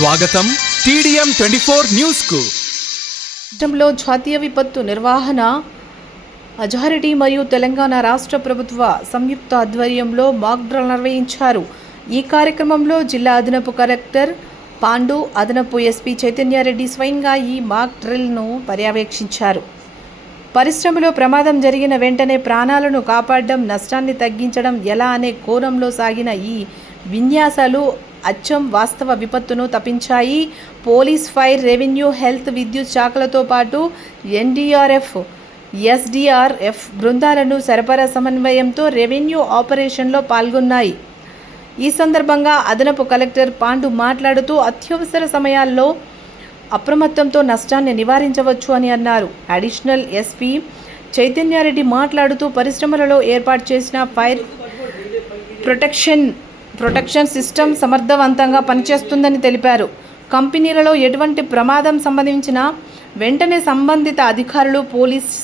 స్వాగతం TDM 24 news కు. రాష్ట్రంలో జాతీయ విపత్తు నిర్వహణ అథారిటీ మరియు తెలంగాణ రాష్ట్ర ప్రభుత్వ సంయుక్త ఆధ్వర్యంలో మాక్ డ్రిల్ నిర్వహించారు. ఈ కార్యక్రమంలో జిల్లా అదనపు కలెక్టర్ పాండు, అదనపు ఎస్పీ చైతన్యారెడ్డి స్వయంగా ఈ మాక్ డ్రిల్ను పర్యవేక్షించారు. పరిశ్రమలో ప్రమాదం జరిగిన వెంటనే ప్రాణాలను కాపాడడం, నష్టాన్ని తగ్గించడం ఎలా అనే కోణంలో సాగిన ఈ విన్యాసాలు అచ్చం వాస్తవ విపత్తును తప్పించాయి. పోలీస్, ఫైర్, రెవెన్యూ, హెల్త్, విద్యుత్ శాఖలతో పాటు NDRF, SDRF బృందాలను సరఫరా సమన్వయంతో రెవెన్యూ ఆపరేషన్లో పాల్గొన్నాయి. ఈ సందర్భంగా అదనపు కలెక్టర్ పాండు మాట్లాడుతూ అత్యవసర సమయాల్లో అప్రమత్తంతో నష్టాన్ని నివారించవచ్చు అని అన్నారు. అడిషనల్ ఎస్పీ చైతన్యారెడ్డి మాట్లాడుతూ పరిశ్రమలలో ఏర్పాటు చేసిన ఫైర్ ప్రొటెక్షన్ సిస్టమ్ సమర్థవంతంగా పనిచేస్తుందని తెలిపారు. కంపెనీలలో ఎటువంటి ప్రమాదం సంభవించినా వెంటనే సంబంధిత అధికారులు, పోలీస్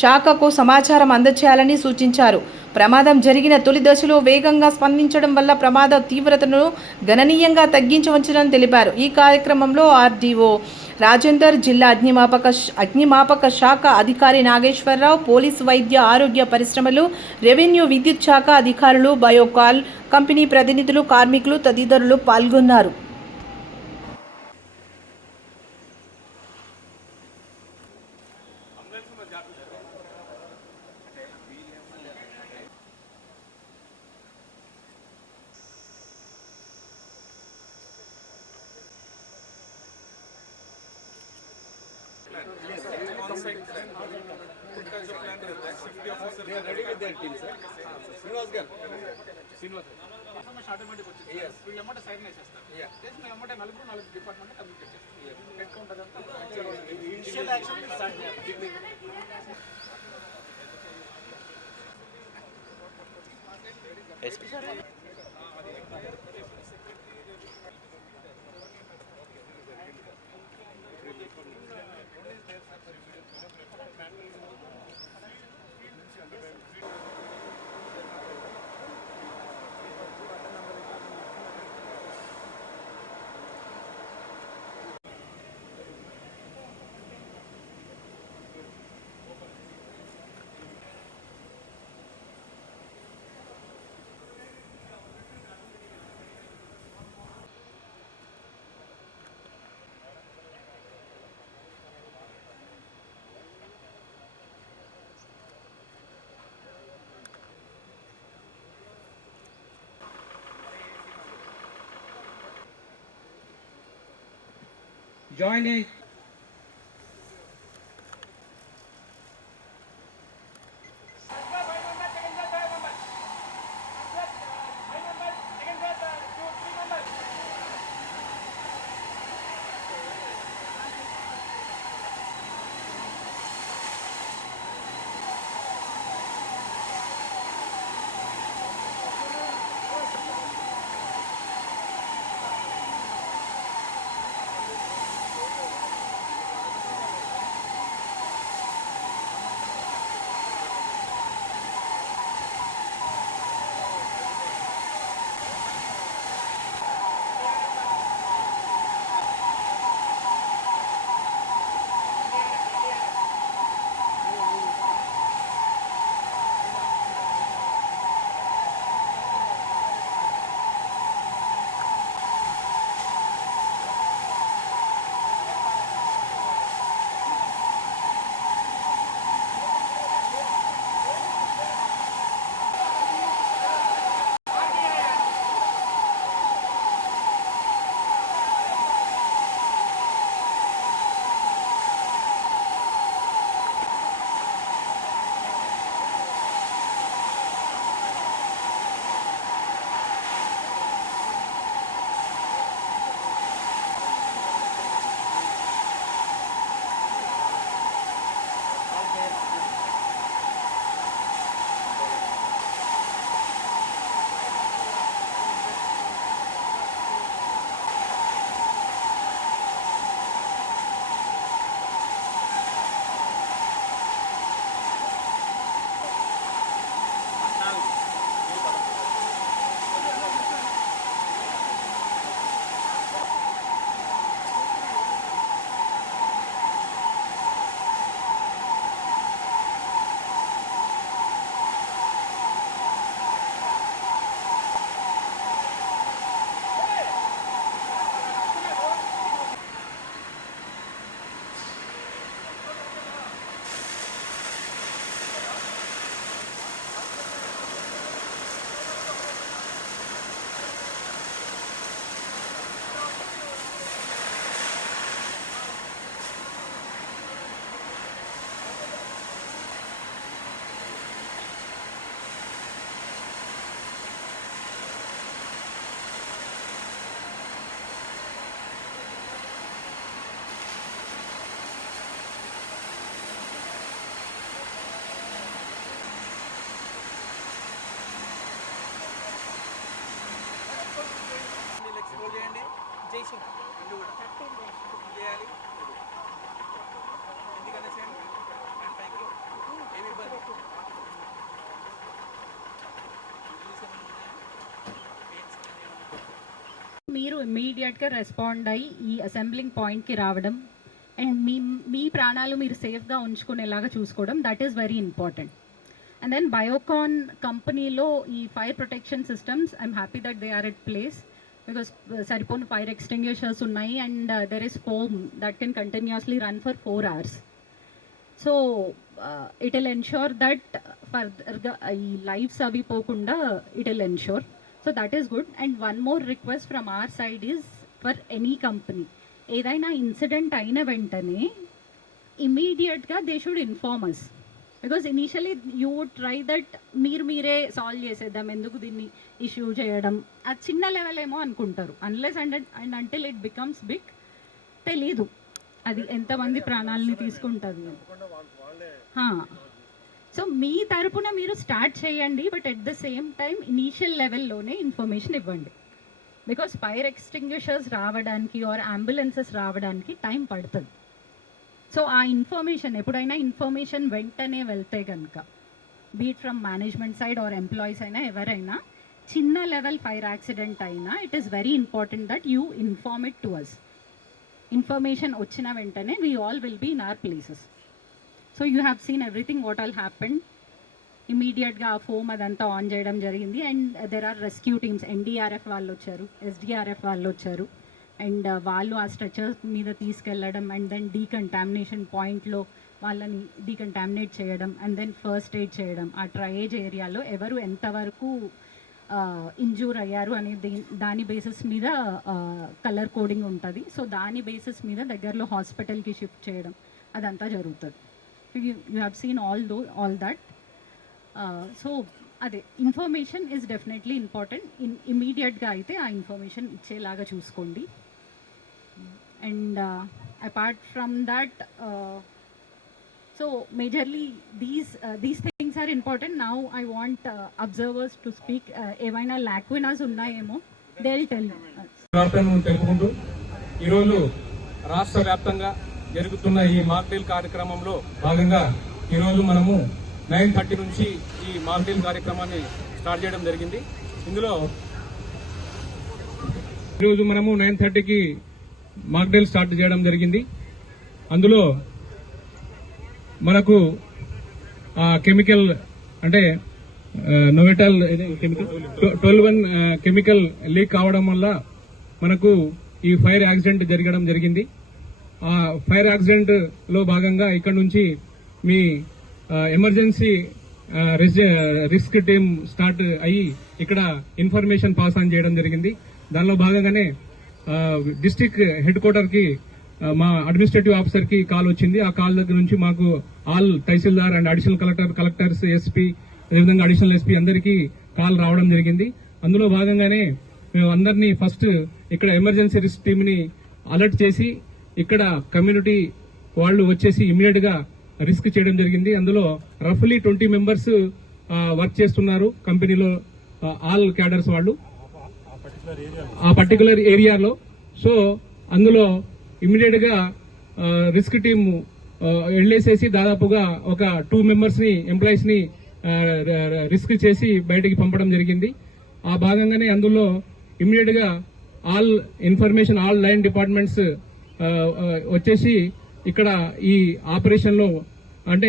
శాఖకు సమాచారం అందజేయాలని సూచించారు. ప్రమాదం జరిగిన తొలి దశలో వేగంగా స్పందించడం వల్ల ప్రమాద తీవ్రతను గణనీయంగా తగ్గించవచ్చునని తెలిపారు. ఈ కార్యక్రమంలో RDO రాజేందర్, జిల్లా అగ్నిమాపక శాఖ అధికారి నాగేశ్వరరావు, పోలీసు, వైద్య ఆరోగ్య, పరిశ్రమలు, రెవెన్యూ, విద్యుత్ శాఖ అధికారులు, బయోకాల్ కంపెనీ ప్రతినిధులు, కార్మికులు తదితరులు పాల్గొన్నారు. Join it. చేసి రెండు కూడా చేయాలి. ఎందుకన్నా చేయండి హ్యాండ్ పైకి ఏమి ఇబ్బంది మీరు ఇమ్మీడియట్గా రెస్పాండ్ అయ్యి ఈ అసెంబ్లింగ్ పాయింట్కి రావడం అండ్ మీ ప్రాణాలు మీరు సేఫ్గా ఉంచుకునేలాగా చూసుకోవడం, that is very important. And then Biocon కంపెనీలో ఈ fire protection systems, I'm happy that they are at place because సరిపోని ఫైర్ ఎక్స్టింగ్విషర్స్ ఉన్నాయి and there is foam that can continuously run for 4 hours. So it will ensure that ఫర్దర్గా ఈ lifes అవి పోకుండా it will ensure. So that is good. And one more request from our side is for any company, ఏదైనా incident అయిన వెంటనే ఇమీడియట్గా they should inform us. Because initially you would try that మీరే solve చేసేద్దాం, ఎందుకు దీన్ని ఇష్యూ చేయడం, అది చిన్న లెవెల్ ఏమో అనుకుంటారు. Unless and until it becomes big తెలీదు అది ఎంతమంది ప్రాణాలని తీసుకుంటుంది. సో మీ తరపున మీరు స్టార్ట్ చేయండి, but at the same time initial లెవెల్లోనే ఇన్ఫర్మేషన్ ఇవ్వండి. బికాస్ ఫైర్ ఎక్స్టింగ్విషర్స్ రావడానికి ఆర్ అంబులెన్సెస్ రావడానికి టైం పడుతుంది. సో ఆ ఇన్ఫర్మేషన్ ఎప్పుడైనా ఇన్ఫర్మేషన్ వెంటనే వెళ్తే కనుక be it from management side or employees అయినా ఎవరైనా చిన్న లెవెల్ ఫైర్ యాక్సిడెంట్ అయినా it is very important that you inform it to us. Information వచ్చిన వెంటనే we all will be in our places. So you have seen everything what all happened. ఇమీడియట్గా ఆ foam అదంతా on చేయడం జరిగింది. And there are rescue teams, NDRF వాళ్ళు వచ్చారు, SDRF వాళ్ళు వచ్చారు. అండ్ వాళ్ళు ఆ స్ట్రెచర్స్ మీద తీసుకెళ్ళడం అండ్ దెన్ డీకంటామినేషన్ పాయింట్లో వాళ్ళని డీకంటామినేట్ చేయడం అండ్ దెన్ ఫస్ట్ ఎయిడ్ చేయడం. ఆ ట్రయేజ్ ఏరియాలో ఎవరు ఎంతవరకు ఇంజూర్ అయ్యారు అనే దాని బేసిస్ మీద కలర్ కోడింగ్ ఉంటుంది. సో దాని బేసిస్ మీద దగ్గరలో హాస్పిటల్కి షిఫ్ట్ చేయడం అదంతా జరుగుతుంది. You have seen all that. So అదే ఇన్ఫర్మేషన్ ఈజ్ డెఫినెట్లీ ఇంపార్టెంట్. ఇమీడియట్గా అయితే ఆ ఇన్ఫర్మేషన్ ఇచ్చేలాగా చూసుకోండి. And apart from that, so majorly these things are important. Now I want observers to speak. ఏవైనా లాక్వినాస్ ఉన్నాయేమో దే విల్ టెల్ తెలుపుకుంటూ ఈరోజు రాష్ట్ర వ్యాప్తంగా జరుగుతున్న ఈ మాక్ డ్రిల్ కార్యక్రమంలో భాగంగా ఈరోజు మనము 9:30 నుంచి ఈ మాక్ డ్రిల్ కార్యక్రమాన్ని స్టార్ట్ చేయడం జరిగింది. ఇందులో ఈరోజు మనము 9:30కి మాక్ డ్రిల్ స్టార్ట్ చేయడం జరిగింది. అందులో మనకు కెమికల్ అంటే నోవెటల్ కెమికల్ 12 కెమికల్ లీక్ కావడం వల్ల మనకు ఈ ఫైర్ యాక్సిడెంట్ జరగడం జరిగింది. ఆ ఫైర్ యాక్సిడెంట్ లో భాగంగా ఇక్కడ నుంచి మీ ఎమర్జెన్సీ రిస్క్ టీమ్ స్టార్ట్ అయ్యి ఇక్కడ ఇన్ఫర్మేషన్ పాస్ ఆన్ చేయడం జరిగింది. దానిలో భాగంగానే డిస్ట్రిక్ట్ హెడ్ క్వార్టర్ కి మా అడ్మినిస్ట్రేటివ్ ఆఫీసర్ కి కాల్ వచ్చింది. ఆ కాల్ దగ్గర నుంచి మాకు all tahsildar and additional collectors, SP, అదేవిధంగా అడిషనల్ ఎస్పీ అందరికీ కాల్ రావడం జరిగింది. అందులో భాగంగానే మేము అందరినీ ఫస్ట్ ఇక్కడ ఎమర్జెన్సీ రిస్క్ టీమ్ ని అలర్ట్ చేసి ఇక్కడ కమ్యూనిటీ వాళ్ళు వచ్చేసి ఇమీడియట్ గా రిస్క్ చేయడం జరిగింది. అందులో రఫ్లీ 20 మెంబర్స్ వర్క్ చేస్తున్నారు కంపెనీలో, ఆల్ క్యాడర్స్ వాళ్ళు ఆ పర్టికులర్ ఏరియాలో. సో అందులో ఇమీడియట్ గా రిస్క్ టీమ్ వెళ్లేసేసి దాదాపుగా ఒక 2 మెంబర్స్ ని, ఎంప్లాయీస్ ని రిస్క్ చేసి బయటికి పంపడం జరిగింది. ఆ భాగంగానే అందులో ఇమీడియట్ గా all information, all line departments వచ్చేసి ఇక్కడ ఈ ఆపరేషన్ లో అంటే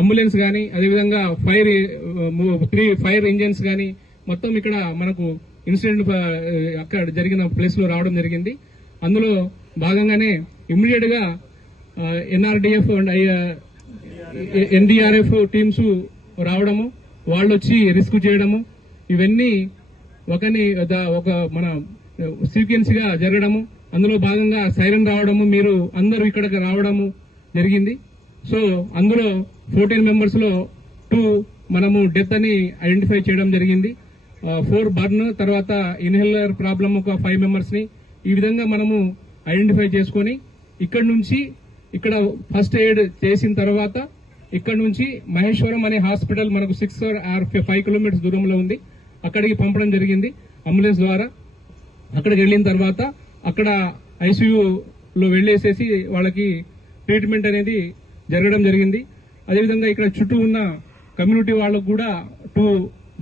అంబులెన్స్ గానీ, అదేవిధంగా 3 ఫైర్ ఇంజిన్స్ గానీ మొత్తం ఇక్కడ మనకు ఇన్సిడెంట్ అక్కడ జరిగిన ప్లేస్ లో రావడం జరిగింది. అందులో భాగంగానే ఇమ్మీడియట్ గా ఎన్ఆర్డీఎఫ్ అండ్ ఎన్డీఆర్ఎఫ్ టీమ్స్ రావడము, వాళ్ళు వచ్చి రిస్క్ చేయడము, ఇవన్నీ ఒక మన సీక్వెన్స్ గా జరగడము. అందులో భాగంగా సైరన్ రావడము, మీరు అందరూ ఇక్కడికి రావడము జరిగింది. సో అందులో 14 మెంబర్స్ లో 2 మనము డెత్ అని ఐడెంటిఫై చేయడం జరిగింది. 4 బర్న్, తర్వాత ఇన్హేలర్ ప్రాబ్లం ఒక 5 మెంబర్స్ ని ఈ విధంగా మనము ఐడెంటిఫై చేసుకుని ఇక్కడ నుంచి ఇక్కడ ఫస్ట్ ఎయిడ్ చేసిన తర్వాత ఇక్కడ నుంచి మహేశ్వరం అనే హాస్పిటల్ మనకు 6 or 5 కిలోమీటర్స్ దూరంలో ఉంది, అక్కడికి పంపడం జరిగింది అంబులెన్స్ ద్వారా. అక్కడికి వెళ్లిన తర్వాత అక్కడ ఐసీయూలో వెళ్ళేసేసి వాళ్ళకి ట్రీట్మెంట్ అనేది జరగడం జరిగింది. అదేవిధంగా ఇక్కడ చుట్టూ ఉన్న కమ్యూనిటీ వాళ్ళకు కూడా 2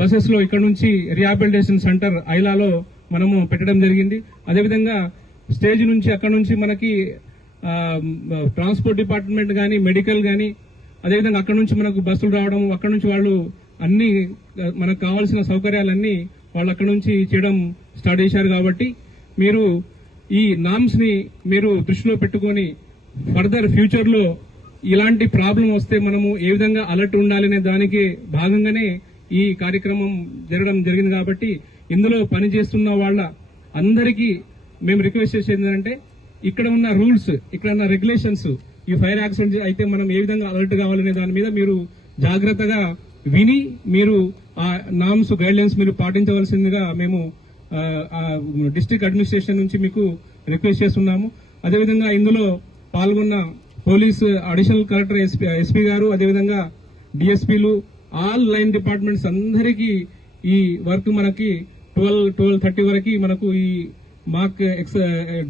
బసెస్ లో ఇక్కడ నుంచి రిహాబిలిటేషన్ సెంటర్ ఐలాలో మనము పెట్టడం జరిగింది. అదేవిధంగా స్టేజ్ నుంచి అక్కడ నుంచి మనకి ట్రాన్స్పోర్ట్ డిపార్ట్మెంట్ కానీ మెడికల్ కానీ అదేవిధంగా అక్కడ నుంచి మనకు బస్సులు రావడం, అక్కడ నుంచి వాళ్ళు అన్ని మనకు కావాల్సిన సౌకర్యాలన్నీ వాళ్ళు అక్కడ నుంచి చేయడం స్టార్ట్ చేశారు. కాబట్టి మీరు ఈ నామ్స్ ని మీరు దృష్టిలో పెట్టుకొని ఫర్దర్ ఫ్యూచర్ లో ఇలాంటి ప్రాబ్లం వస్తే మనము ఏ విధంగా అలర్ట్ ఉండాలనే దానికి భాగంగానే ఈ కార్యక్రమం జరగడం జరిగింది. కాబట్టి ఇందులో పనిచేస్తున్న వాళ్ళ అందరికీ మేము రిక్వెస్ట్ చేసేది ఏంటంటే ఇక్కడ ఉన్న రూల్స్, ఇక్కడ ఉన్న రెగ్యులేషన్స్, ఈ ఫైర్ యాక్సిడెంట్ అయితే మనం ఏ విధంగా అలర్ట్ కావాలనే దాని మీద మీరు జాగ్రత్తగా విని మీరు ఆ నామ్స్ గైడ్లైన్స్ మీరు పాటించవలసిందిగా మేము డిస్ట్రిక్ట్ అడ్మినిస్ట్రేషన్ నుంచి మీకు రిక్వెస్ట్ చేస్తున్నాము. అదేవిధంగా ఇందులో పాల్గొన్న పోలీస్ అడిషనల్ కలెక్టర్ ఎస్పీ గారు, అదేవిధంగా డిఎస్పీలు, ఆల్ లైన్ డిపార్ట్మెంట్స్ అందరికీ ఈ వర్క్ మనకి 12:30 వరకు మనకు ఈ మాక్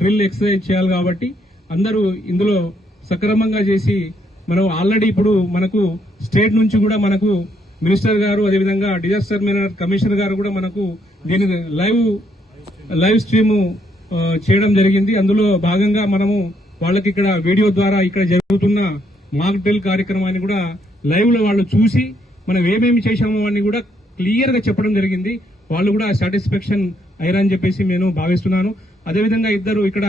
డ్రిల్ ఎక్సర్సైజ్ చేయాలి. కాబట్టి అందరూ ఇందులో సక్రమంగా చేసి మనం ఆల్రెడీ ఇప్పుడు మనకు స్టేట్ నుంచి కూడా మనకు మినిస్టర్ గారు, అదేవిధంగా డిజాస్టర్ మేనేజ్మెంట్ కమిషనర్ గారు కూడా మనకు దీనికి లైవ్ స్ట్రీమ్ చేయడం జరిగింది. అందులో భాగంగా మనము వాళ్ళకి ఇక్కడ వీడియో ద్వారా ఇక్కడ జరుగుతున్న మాక్ డ్రిల్ కార్యక్రమాన్ని కూడా లైవ్ లో వాళ్ళు చూసి మనం ఏమేమి చేశామో అని కూడా క్లియర్ గా చెప్పడం జరిగింది. వాళ్ళు కూడా సాటిస్ఫాక్షన్ అయ్యారని చెప్పేసి నేను భావిస్తున్నాను. అదేవిధంగా ఇద్దరు ఇక్కడ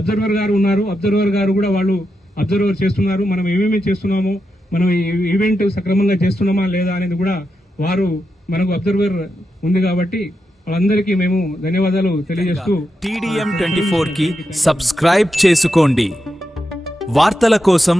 అబ్జర్వర్ గారు ఉన్నారు. అబ్జర్వర్ గారు కూడా వాళ్ళు అబ్జర్వర్ చేస్తున్నారు. మనం ఏమేమి చేస్తున్నామో, మనం ఈ ఈవెంట్ సక్రమంగా చేస్తున్నామా లేదా అనేది కూడా వారు మనకు అబ్జర్వర్ ఉంది. కాబట్టి వాళ్ళందరికీ మేము ధన్యవాదాలు తెలియజేస్తూ TDM 24 కి సబ్స్క్రైబ్ చేసుకోండి. వార్తల కోసం